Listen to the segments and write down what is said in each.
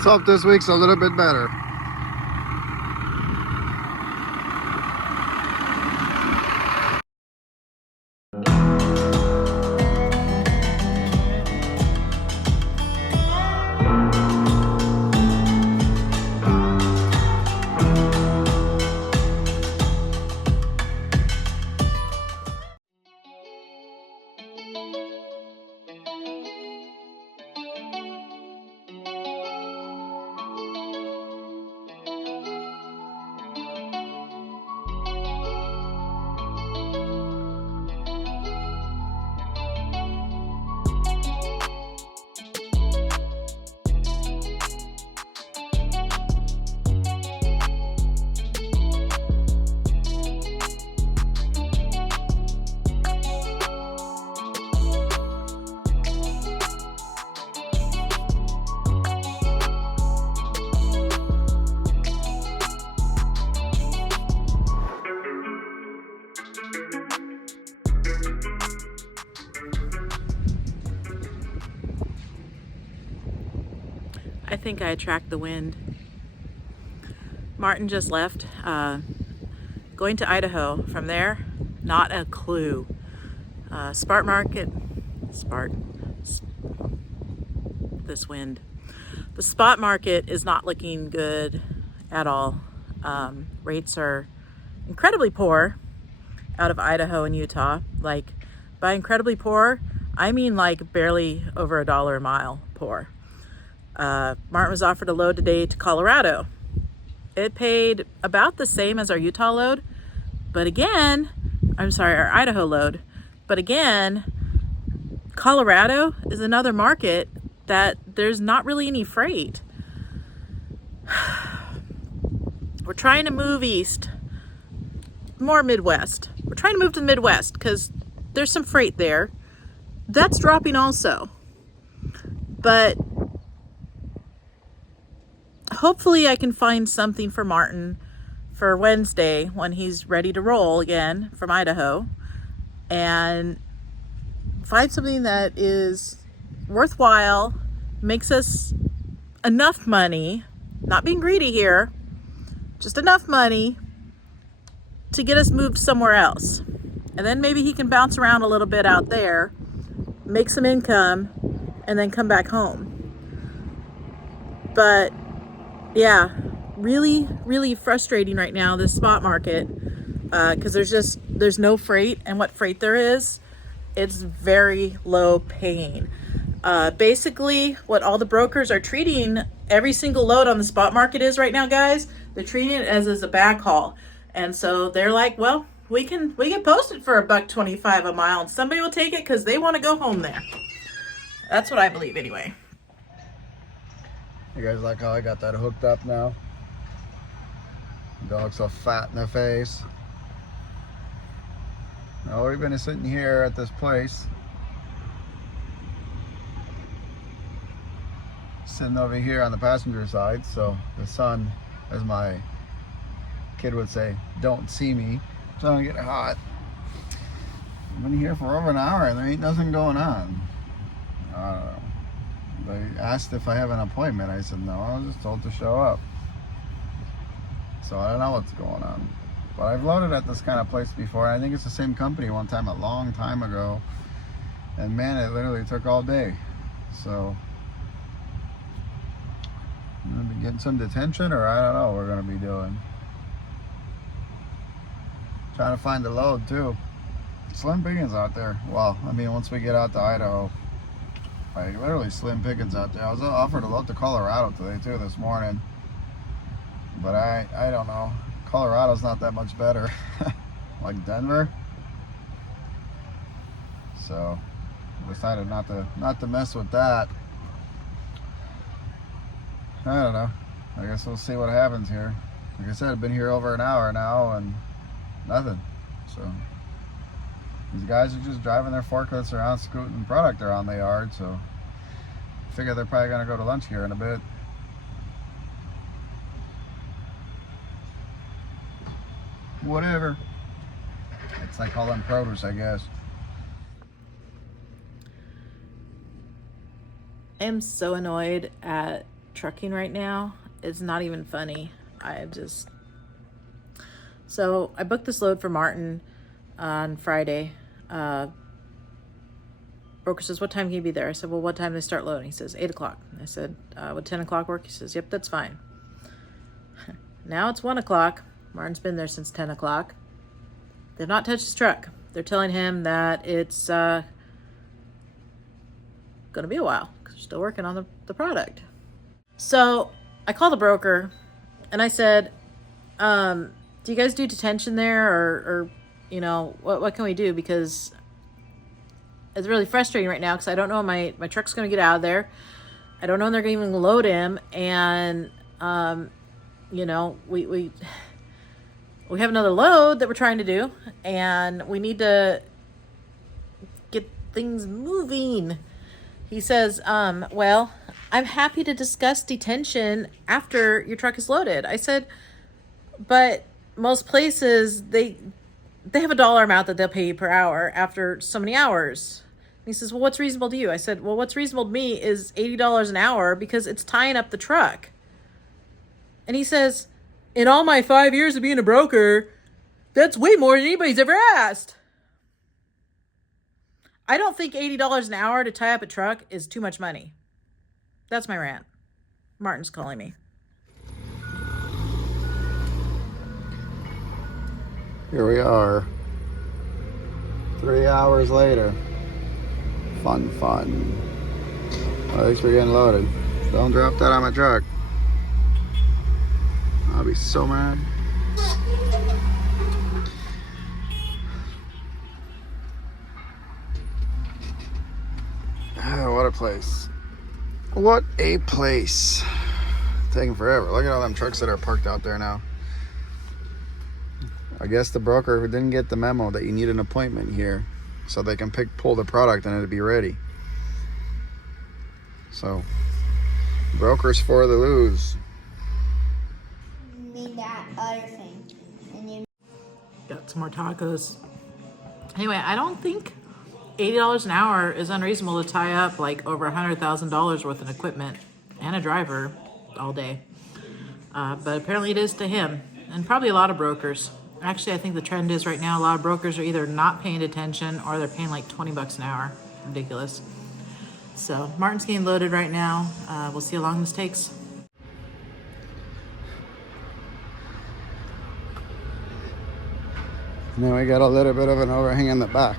Let's hope this week's a little bit better. I think I attract the wind. Martin just left, going to Idaho. From there, not a clue. Spot market, this wind. The spot market is not looking good at all. Rates are incredibly poor out of Idaho and Utah. Like, by incredibly poor, I mean like barely over $1 a mile poor. Martin was offered a load today to Colorado. It paid about the same as our Utah load, but again, our Idaho load. But again, Colorado is another market that there's not really any freight. We're trying to move east, more Midwest. We're trying to move to the Midwest because there's some freight there. That's dropping also. But hopefully I can find something for Martin for Wednesday when he's ready to roll again from Idaho, and find something that is worthwhile, makes us enough money, not being greedy here, just enough money to get us moved somewhere else. And then maybe he can bounce around a little bit out there, make some income, and then come back home. But yeah, really, really frustrating right now, this spot market, because there's no freight, and what freight there is, it's very low paying. Basically, what all the brokers are treating every single load on the spot market is right now, guys, they're treating it as a back haul. And so they're like, well, we can post it for $1.25 a mile, and somebody will take it because they want to go home there. That's what I believe anyway. You guys like how I got that hooked up now? Don't look so fat in the face. Now we've been sitting here at this place, sitting over here on the passenger side, so the sun, as my kid would say, don't see me, so I don't get hot. I've been here for over an hour and there ain't nothing going on. They asked if I have an appointment. I said no, I was just told to show up. So I don't know what's going on. But I've loaded at this kind of place before. I think it's the same company one time, a long time ago. And man, it literally took all day. So I'm gonna be getting some detention, or I don't know what we're gonna be doing. Trying to find the load too. Slim pickings out there. Well, I mean, once we get out to Idaho, like literally slim pickings out there. I was offered a load to Colorado today too this morning, but I don't know. Colorado's not that much better, like Denver. So decided not to mess with that. I don't know. I guess we'll see what happens here. Like I said, I've been here over an hour now and nothing. So these guys are just driving their forklifts around, scooting product around the yard, so I figure they're probably gonna go to lunch here in a bit. Whatever. It's like all them produce, I guess. I am so annoyed at trucking right now is not even funny. So I booked this load for Martin on Friday. Broker says, what time can you be there? I said, well, what time do they start loading? He says, 8 o'clock. I said, would 10 o'clock work? He says, yep, that's fine. Now it's 1 o'clock. Martin's been there since 10 o'clock. They've not touched his truck. They're telling him that it's going to be a while because they're still working on the product. So I called the broker and I said, do you guys do detention there, or you know, what can we do? Because it's really frustrating right now because I don't know when my truck's going to get out of there. I don't know when they're going to even load him. And, you know, we have another load that we're trying to do, and we need to get things moving. He says, well, I'm happy to discuss detention after your truck is loaded. I said, but most places, they have a dollar amount that they'll pay you per hour after so many hours. And he says, well, what's reasonable to you? I said, well, what's reasonable to me is $80 an hour because it's tying up the truck. And he says, in all my 5 years of being a broker, that's way more than anybody's ever asked. I don't think $80 an hour to tie up a truck is too much money. That's my rant. Martin's calling me. Here we are, 3 hours later. Fun. Well, at least we're getting loaded. Don't drop that on my truck. I'll be so mad. Oh, what a place. What a place. Taking forever. Look at all them trucks that are parked out there now. I guess the broker didn't get the memo that you need an appointment here so they can pull the product and it'll be ready. So, brokers for the lose. You mean that other thing. And you Got some more tacos. Anyway, I don't think $80 an hour is unreasonable to tie up like over $100,000 worth of equipment and a driver all day. But apparently it is to him, and probably a lot of brokers. Actually, I think the trend is right now a lot of brokers are either not paying attention or they're paying like $20 an hour. Ridiculous. So Martin's getting loaded right now. We'll see how long this takes. And then we got a little bit of an overhang in the back.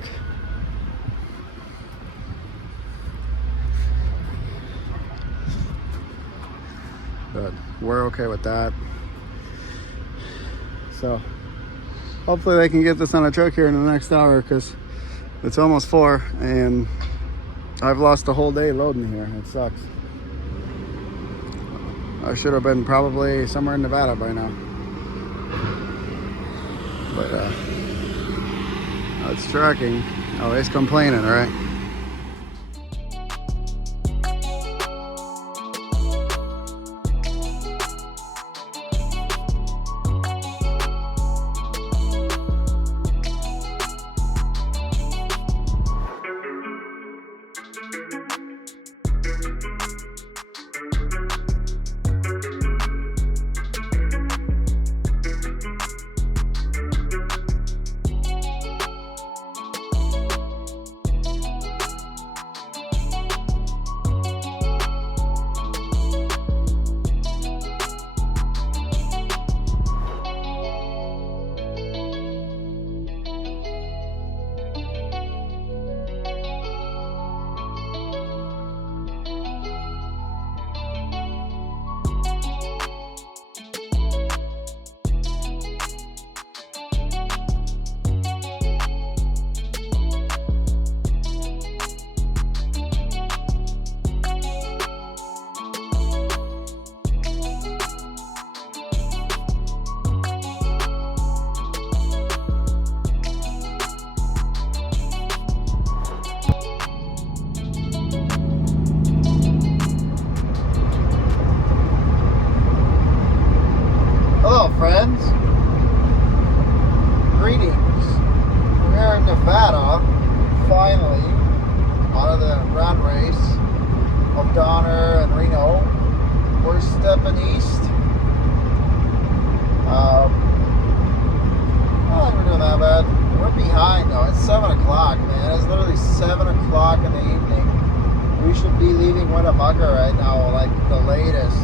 But we're okay with that. So hopefully they can get this on a truck here in the next hour because it's almost 4 and I've lost a whole day loading here. It sucks. I should have been probably somewhere in Nevada by now. But it's tracking. Always complaining, right? jumping east. I don't think we're doing that bad. We're behind though. It's 7 o'clock, man. It's literally 7 o'clock in the evening. We should be leaving Winnemucca right now, like the latest.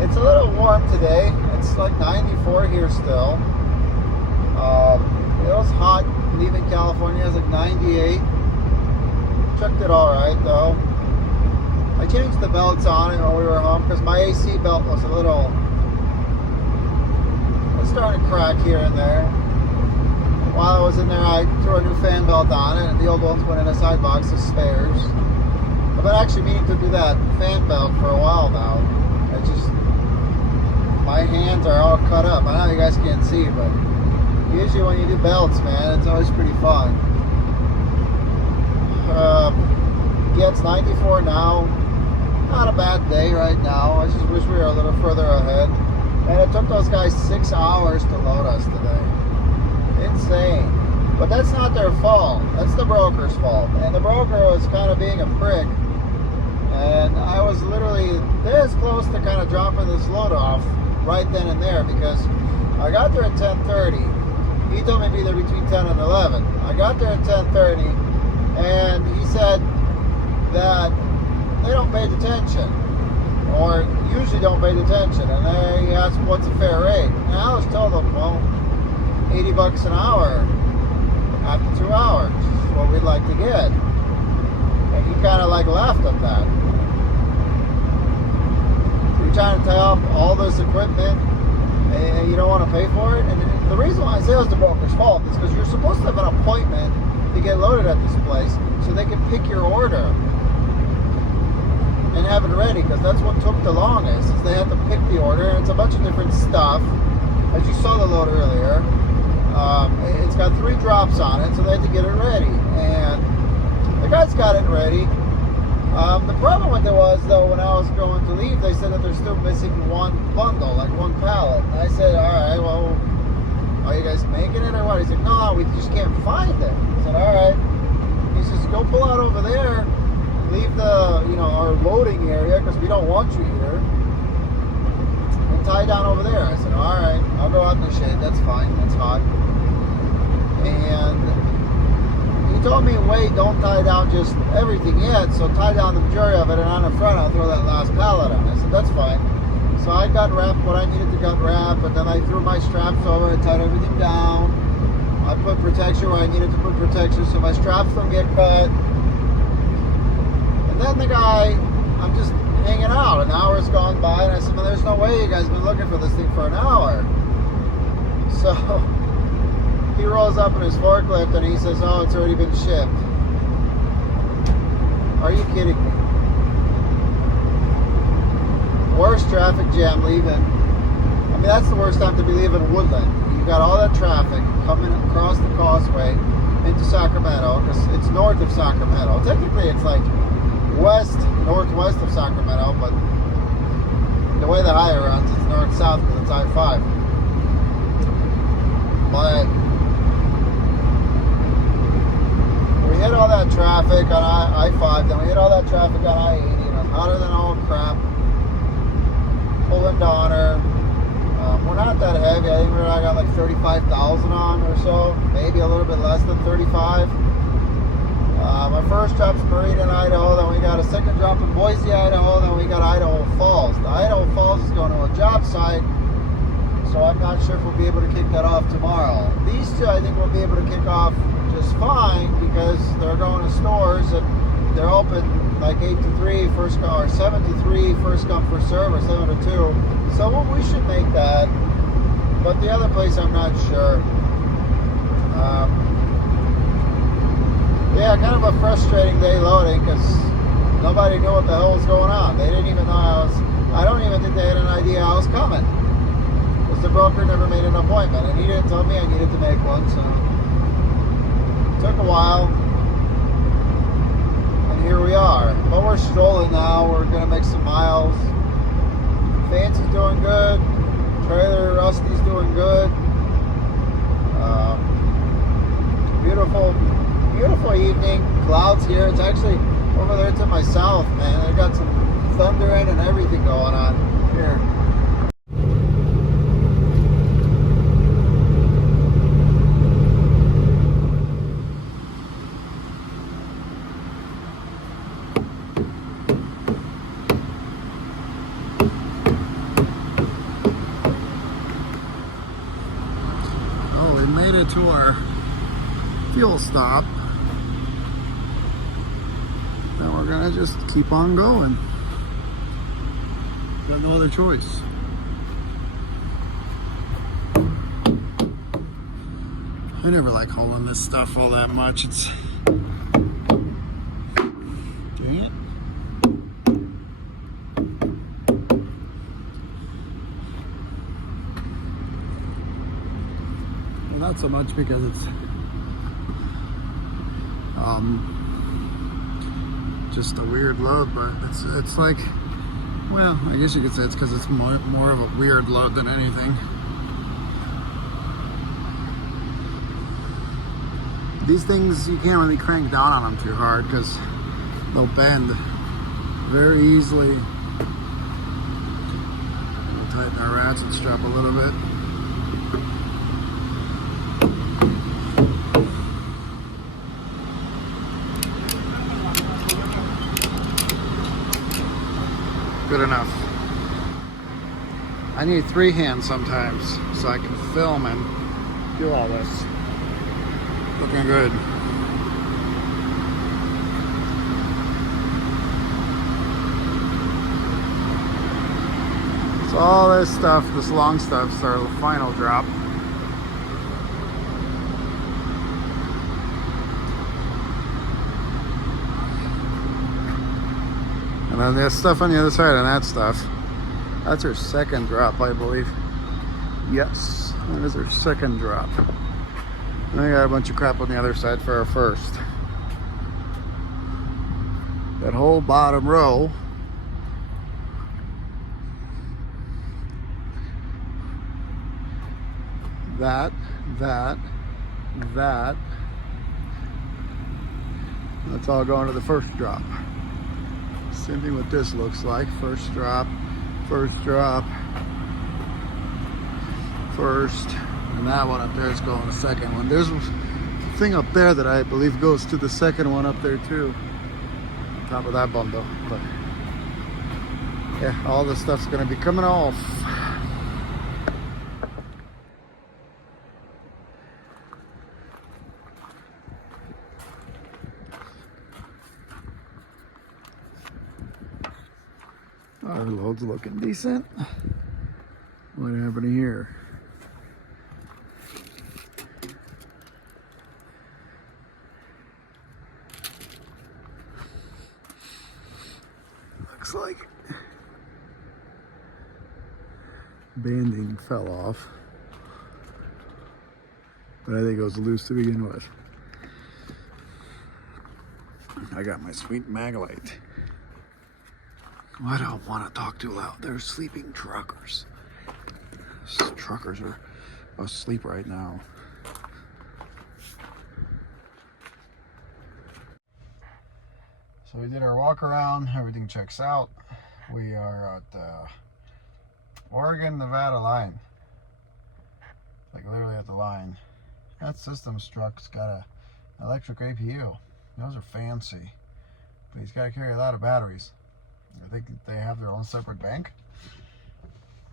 It's a little warm today. It's like 94 here still. It was hot leaving California. It was like 98. Truck did all right though. I changed the belts on it when we were home because my AC belt was starting to crack here and there. While I was in there, I threw a new fan belt on it, and the old ones went in a side box of spares. I've been actually meaning to do that fan belt for a while now. My hands are all cut up. I know you guys can't see, but usually when you do belts, man, it's always pretty fun. Yeah, it's 94 now. Not a bad day right now. I just wish we were a little further ahead. And it took those guys 6 hours to load us today. Insane. But that's not their fault. That's the broker's fault. And the broker was kind of being a prick. And I was literally this close to kind of dropping this load off right then and there because I got there at 10:30. He told me to be there between 10 and 11. I got there at 10:30 and he said that they don't pay detention, or usually don't pay detention, and then he asked what's a fair rate, and I was told him, well, $80 an hour after 2 hours is what we'd like to get, and he kind of like laughed at that. You're trying to tie up all this equipment and you don't want to pay for it, and the reason why I say it was the broker's fault is because you're supposed to have an appointment to get loaded at this place so they can pick your order and have it ready, because that's what took the longest, is they had to pick the order, and it's a bunch of different stuff. As you saw the load earlier, it's got 3 drops on it, so they had to get it ready, and the guys got it ready. The problem with it was, though, when I was going to leave, they said that they're still missing one bundle, like one pallet, and I said, alright, well, are you guys making it or what? He said, no, we just can't find it. I said, alright. He says, go pull out over there, leave the, our loading area, because we don't want you here, and tie down over there. I said, alright, I'll go out in the shade, that's fine, it's hot. And he told me, wait, don't tie down just everything yet, so tie down the majority of it, and on the front I'll throw that last pallet on. I said, that's fine. So I got wrapped what I needed to gut wrap, and then I threw my straps over and tied everything down. I put protection where I needed to put protection so my straps don't get cut. And then the guy, I'm just hanging out. An hour's gone by, and I said, well, there's no way you guys have been looking for this thing for an hour. So he rolls up in his forklift and he says, oh, it's already been shipped. Are you kidding me? Worst traffic jam leaving. I mean, that's the worst time to be leaving Woodland. You've got all that traffic coming across the causeway into Sacramento, because it's north of Sacramento. Technically, it's like northwest of Sacramento, but the way the highway runs, it's north-south because it's I-5. But we hit all that traffic on I-5, then we hit all that traffic on I-80, and it was hotter than all crap. Pulling down her. We're not that heavy. I think I got like 35,000 on or so, maybe a little bit less than 35. My first drop's Marine in Idaho, then we got a second drop in Boise, Idaho, then we got Idaho Falls. The Idaho Falls is going to a job site, so I'm not sure if we'll be able to kick that off tomorrow. These two I think we'll be able to kick off just fine because they're going to stores and they're open like 8 to 3 first come, or 7 to 3 first come first serve, or 7 to 2. So we should make that. But the other place I'm not sure. Yeah, kind of a frustrating day loading because nobody knew what the hell was going on. They didn't even know I don't even think they had an idea I was coming. Because the broker never made an appointment, and he didn't tell me I needed to make one, so it took a while. Here we are, but we're strolling now. We're gonna make some miles. Fancy's doing good. Trailer Rusty's doing good. Beautiful evening. Clouds here. It's actually over there to my south, man. I got some thundering and everything going on here. Oh, we made it to our fuel stop. Now we're gonna just keep on going. Got no other choice. I never like hauling this stuff all that much. It's... Dang it. Well, not so much because it's just a weird load, but it's like, well, I guess you could say it's because it's more of a weird load than anything. These things, you can't really crank down on them too hard because they'll bend very easily. We'll tighten our ratchet strap a little bit. Good enough. I need 3 hands sometimes so I can film and do all this. Looking good. So all this stuff, this long stuff's our final drop. And then there's stuff on the other side and that stuff. That's our second drop, I believe. Yes, that is our second drop. And I got a bunch of crap on the other side for our first. That whole bottom row that that's all going to the first drop. Same thing what this looks like. First drop, first, and that one up there is going to the second one. There's a thing up there that I believe goes to the second one up there too, on top of that bundle. But yeah, all this stuff's going to be coming off. Our load's looking decent. What happened here? Looks like banding fell off, but I think it was loose to begin with. I got my sweet mag light. I don't want to talk too loud. They're sleeping truckers. Truckers are asleep right now. So we did our walk around. Everything checks out. We are at the Oregon-Nevada line. Like literally at the line. That Systems truck's got a electric APU. Those are fancy. But he's got to carry a lot of batteries. I think they have their own separate bank.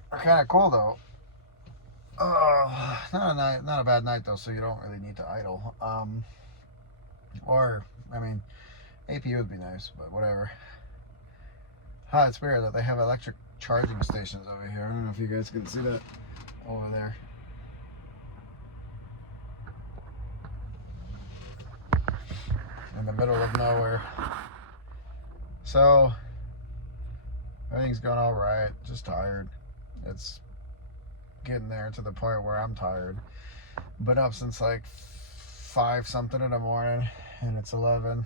They're kind of cool though. Not a bad night though, so you don't really need to idle. Or, I mean, APU would be nice, but whatever. It's weird that they have electric charging stations over here. I don't know if you guys can see that over there. In the middle of nowhere. So everything's going all right. Just tired. It's getting there to the point where I'm tired. Been up since like 5 something in the morning, and it's 11.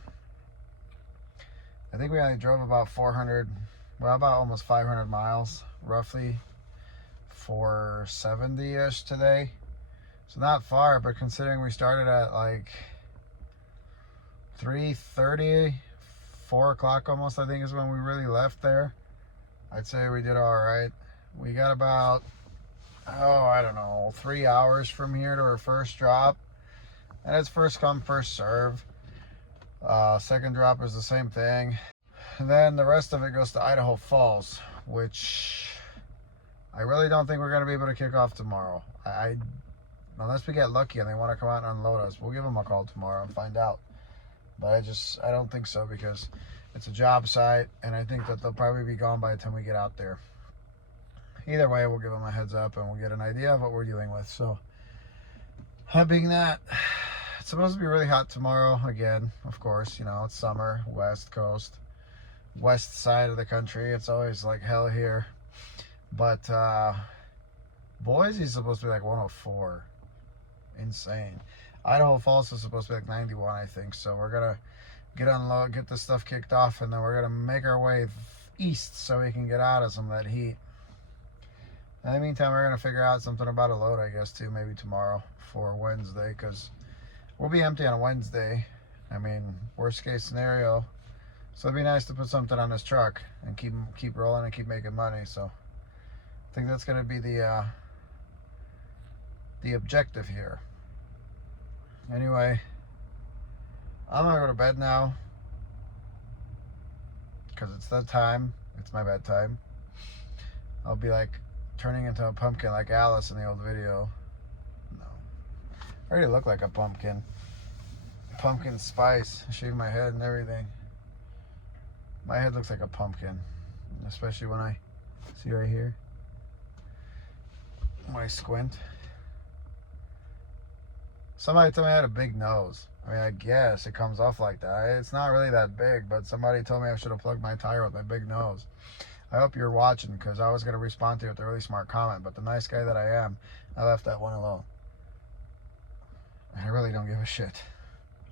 I think we only drove about 400, well, about almost 500 miles, roughly, 470-ish today. So not far, but considering we started at like 3:30, 4 o'clock almost, I think is when we really left there. I'd say we did all right. We got about, I don't know, 3 hours from here to our first drop. And it's first come, first serve. Second drop is the same thing. And then the rest of it goes to Idaho Falls, which I really don't think we're going to be able to kick off tomorrow. Unless we get lucky and they want to come out and unload us, we'll give them a call tomorrow and find out. But I don't think so, because it's a job site, and I think that they'll probably be gone by the time we get out there. Either way, we'll give them a heads up and we'll get an idea of what we're dealing with. So, that being that, it's supposed to be really hot tomorrow again, of course. You know, it's summer, West Coast, west side of the country. It's always like hell here. But Boise's supposed to be like 104. Insane. Idaho Falls is supposed to be like 91, I think. So we're gonna get this stuff kicked off, and then we're gonna make our way east so we can get out of some of that heat. In the meantime, we're gonna figure out something about a load, I guess, too, maybe tomorrow for Wednesday, because we'll be empty on Wednesday. I mean, worst case scenario. So it'd be nice to put something on this truck and keep rolling and keep making money. So I think that's gonna be the objective here. Anyway, I'm gonna go to bed now because it's that time. It's my bedtime. I'll be like turning into a pumpkin like Alice in the old video. No, I already look like a pumpkin. Pumpkin spice. I shaved my head and everything. My head looks like a pumpkin, especially when I see right here when I squint. Somebody told me I had a big nose. I mean, I guess it comes off like that. It's not really that big, but somebody told me I should have plugged my tire with my big nose. I hope you're watching, because I was going to respond to it with a really smart comment, but the nice guy that I am, I left that one alone. I really don't give a shit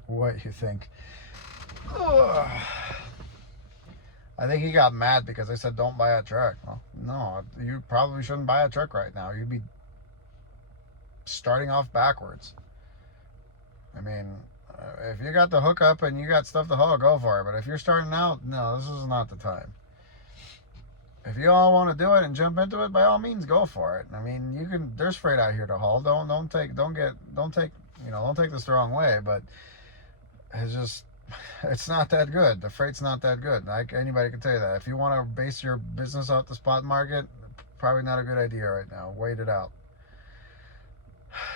what you think. Ugh. I think he got mad because I said don't buy a truck. Well, no, you probably shouldn't buy a truck right now. You'd be starting off backwards. I mean, if you got the hookup and you got stuff to haul, go for it. But if you're starting out, no, this is not the time. If you all want to do it and jump into it, by all means, go for it. I mean, you can. There's freight out here to haul. Don't take this the wrong way. But it's not that good. The freight's not that good. Like, anybody can tell you that. If you want to base your business off the spot market, probably not a good idea right now. Wait it out,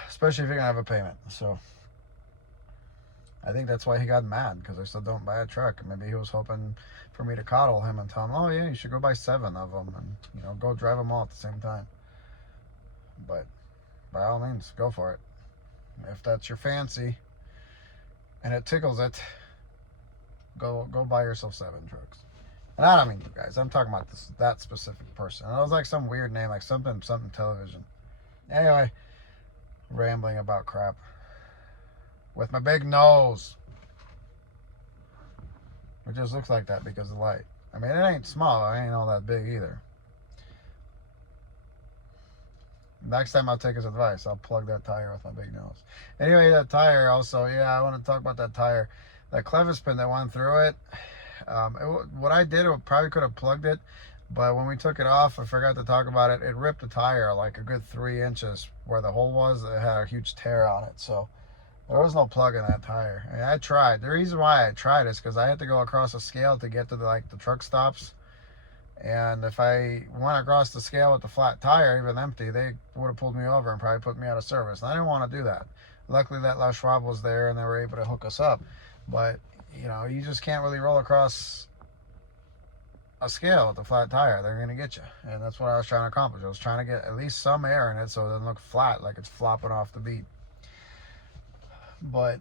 especially if you're gonna have a payment. So I think that's why he got mad, because I said don't buy a truck. Maybe he was hoping for me to coddle him and tell him, oh yeah, you should go buy 7 of them and go drive them all at the same time. But by all means, go for it. If that's your fancy and it tickles it, go buy yourself 7 trucks. And I don't mean you guys. I'm talking about that specific person. And it was like some weird name, like something television. Anyway, rambling about crap. With my big nose. It just looks like that because of the light. I mean, it ain't small. It ain't all that big either. Next time I'll take his advice. I'll plug that tire with my big nose. Anyway, that tire also, I want to talk about that tire. That clevis pin that went through it. What I did, it probably could have plugged it. But when we took it off, I forgot to talk about it. It ripped the tire like a good 3 inches where the hole was. It had a huge tear on it. So there was no plug in that tire. I mean, I tried. The reason why I tried is because I had to go across a scale to get to the truck stops. And if I went across the scale with the flat tire, even empty, they would have pulled me over and probably put me out of service. And I didn't want to do that. Luckily, that last Schwab was there and they were able to hook us up. But, you just can't really roll across a scale with a flat tire. They're going to get you. And that's what I was trying to accomplish. I was trying to get at least some air in it so it doesn't look flat, like it's flopping off the beat. But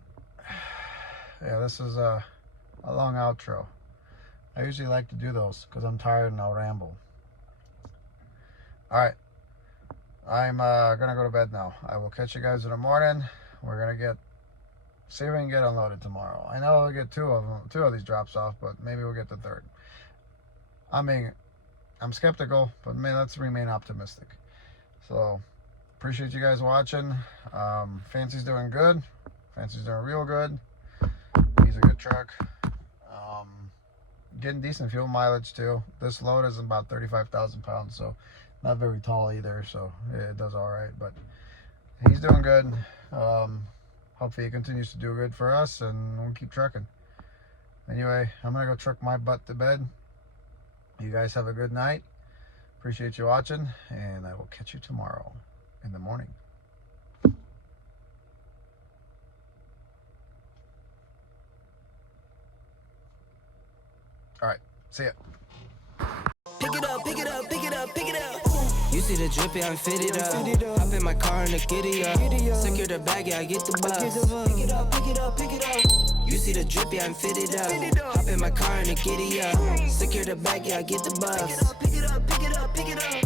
yeah, this is a long outro. I usually like to do those because I'm tired and I'll ramble. Alright, I'm gonna go to bed now. I will catch you guys in the morning. We're gonna see if we can get unloaded tomorrow. I know we'll get two of these drops off, but maybe we'll get the third. I'm skeptical, but man, let's remain optimistic. So appreciate you guys watching. Fancy's doing good. Fancy's doing real good. He's a good truck. getting decent fuel mileage too. This load is about 35,000 pounds, so not very tall either, so it does all right. But he's doing good. Hopefully he continues to do good for us, and we'll keep trucking. Anyway, I'm gonna go truck my butt to bed. You guys have a good night. Appreciate you watching, and I will catch you tomorrow in the morning. All right, see ya. Pick it up, pick it up, pick it up, pick it up. You see the drip, yeah, I'm fitted up. Hop in my car and the giddy up. Secure the bag, yeah, I get the bus. Pick it up, pick it up, pick it up. You see the drip, yeah, I'm fitted up. Hop in my car and the giddy up. Secure the bag, yeah, I get the bus. Pick it up, pick it up, pick it up, pick it up.